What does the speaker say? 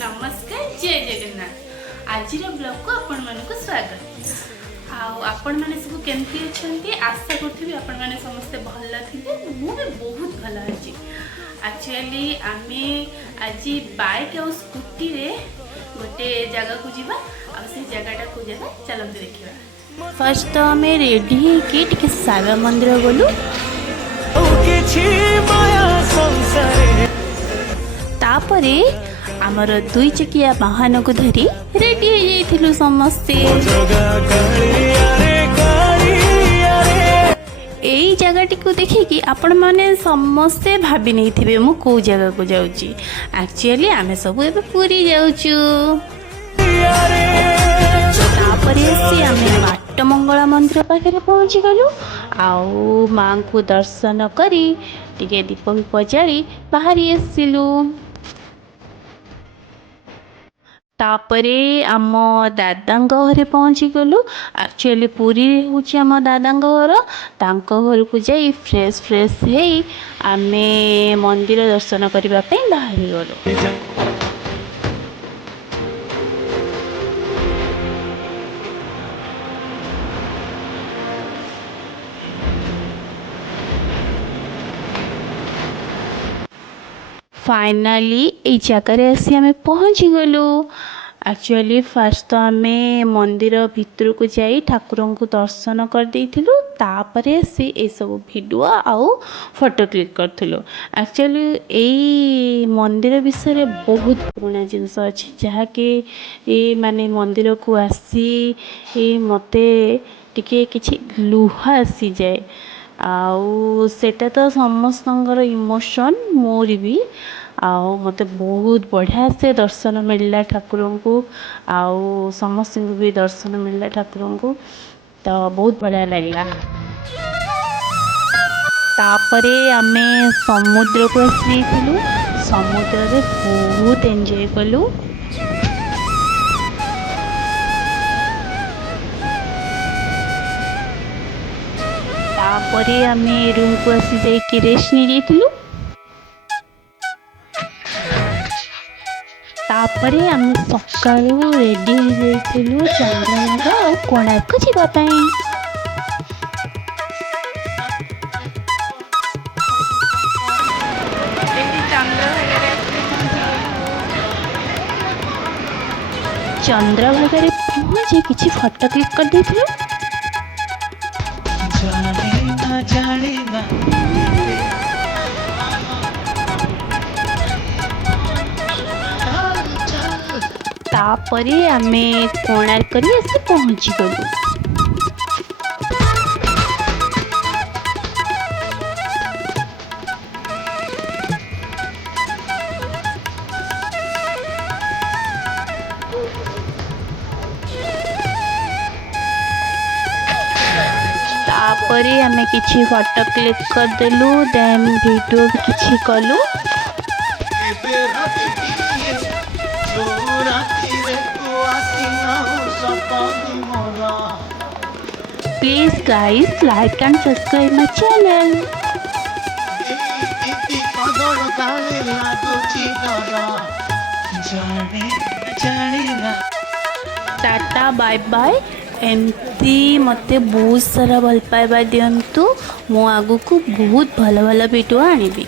नमस्कार जय जगन्नाथ। आज ब्लॉग को आपण मानक स्वागत। आपण माने सब केमती अछंती आशा करथि आपण माने समस्त भल थिबे। मु भी बहुत भल अछि। एक्चुअली आमे आज बाइक और स्कूटी रे गोटे जगह को जीवा आ से जगहटा को जेबा चलंत देखिबा। फर्स्ट तो हमें रेडी होके टिके सारा मंदिर गलु। तापरे आमर दुई चकिया वाहन को धरी रेडी हो जाइथिलु समस्ते। एई जगह को देखिकी आपण माने समस्ते भाभी नहीं थिबे मु को जगह को जाउची। एक्चुअली आमे सब एबे पूरी जाउचू। तापरे से आमे बाट मंगला मंदिर पाखे पहुंची गलु। आउ मां को दर्शन करी टिके दीप भी पजाड़ी बाहरी आसिलु। तापरे आम दादा घरे पहुँची गलु। एक्चुअली पूरी हूँ आम दादा घर घर को जाई फ्रेश फ्रेश है आमे मंदिर दर्शन करने बाहरी गलु। फाइनाली ये जगह आसी आम पहुँची गलु। एक्चुअली फास्ट तो आम मंदिर भितर को जाई ठाकुर को दर्शन कर देइथिलु। तापरे से ए सब वीडियो आउ फोटो क्लिक करथिलु। एक्चुअली ए मंदिर विषय रे बहुत पुराना जिनस अछि जहाँकि ए माने मंदिर को आसी मते टिके किछि लुहा आसी जाए। आउ सेटा तो समस्तंगर इमोशन मोर भी आउ मते बहुत बढ़िया से दर्शन मिलला ठाकुर को। आउ समस्त भी दर्शन मिलला ठाकुर को तो बहुत बढ़िया लगला। तापरे आमे समुद्र को आसीथिलु। समुद्र रे बहुत एंजॉय कलु। तापरे आमे रूम को आसी जाई रेस्ट नि लेथिलु। तापरे आम सकाळु रेडी हो जाइथिलु चंद्रभागा और कोणार्क जीवा पई। चंद्रभागा रे पहुंचे किछि फोटो क्लिक कर देथिलु। तापरे आमे कोणार्क रे आसी पहुंची गलु। तापरे आमे किछि फोटो क्लिक कर देलु देन वीडियो भी किछि कलु। Please guys like and subscribe my channel. Tata bye bye. एमती मते बहुत सारा भल पाइबा दियंतु। मो आगु को बहुत भल भल वीडियो आनिबी।